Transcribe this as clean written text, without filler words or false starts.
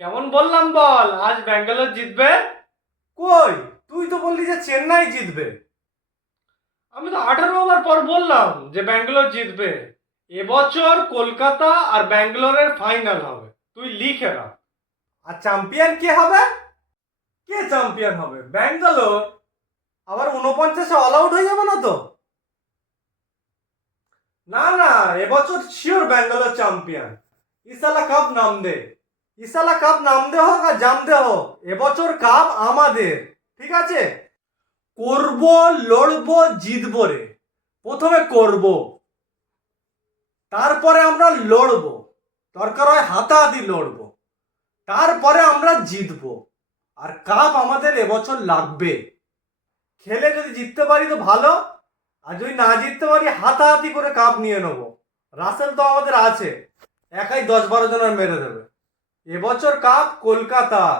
কেমন বললাম বল, আজ ব্যাঙ্গালোর জিতবে। কই, তুই তো বললি যে চেন্নাই জিতবে। আমি তো 18 ওভার পর বললাম যে ব্যাঙ্গালোর জিতবে। এবছর কলকাতা আর ব্যাঙ্গালোরের ফাইনাল হবে, তুই লিখে রাখ। আর চ্যাম্পিয়ন কে হবে? কে চ্যাম্পিয়ন হবে? ব্যাঙ্গালোর? আবার 49-এ অল আউট হয়ে যাবে না তো? না না, এবছর শিওর ব্যাঙ্গালোর চ্যাম্পিয়ন। ইসালা কাপ নাম দে, ইসালা কাপ নাম দে হোক আর জাম দে হোক, এবছর কাপ আমাদের। ঠিক আছে? করব, লড়বো, জিতবো রে। প্রথমে করব, তারপরে আমরা লড়বো, দরকার হয় হাতাহাতি লড়বো, তারপরে আমরা জিতবো। আর কাপ আমাদের এবছর লাগবে। খেলে যদি জিততে পারি তো ভালো, আর যদি না জিততে পারি হাতাহাতি করে কাপ নিয়ে নেবো। রাসেল তো আমাদের আছে, একাই 10-12 জনের মেরে দেবে। এবছর কাপ কলকাতার।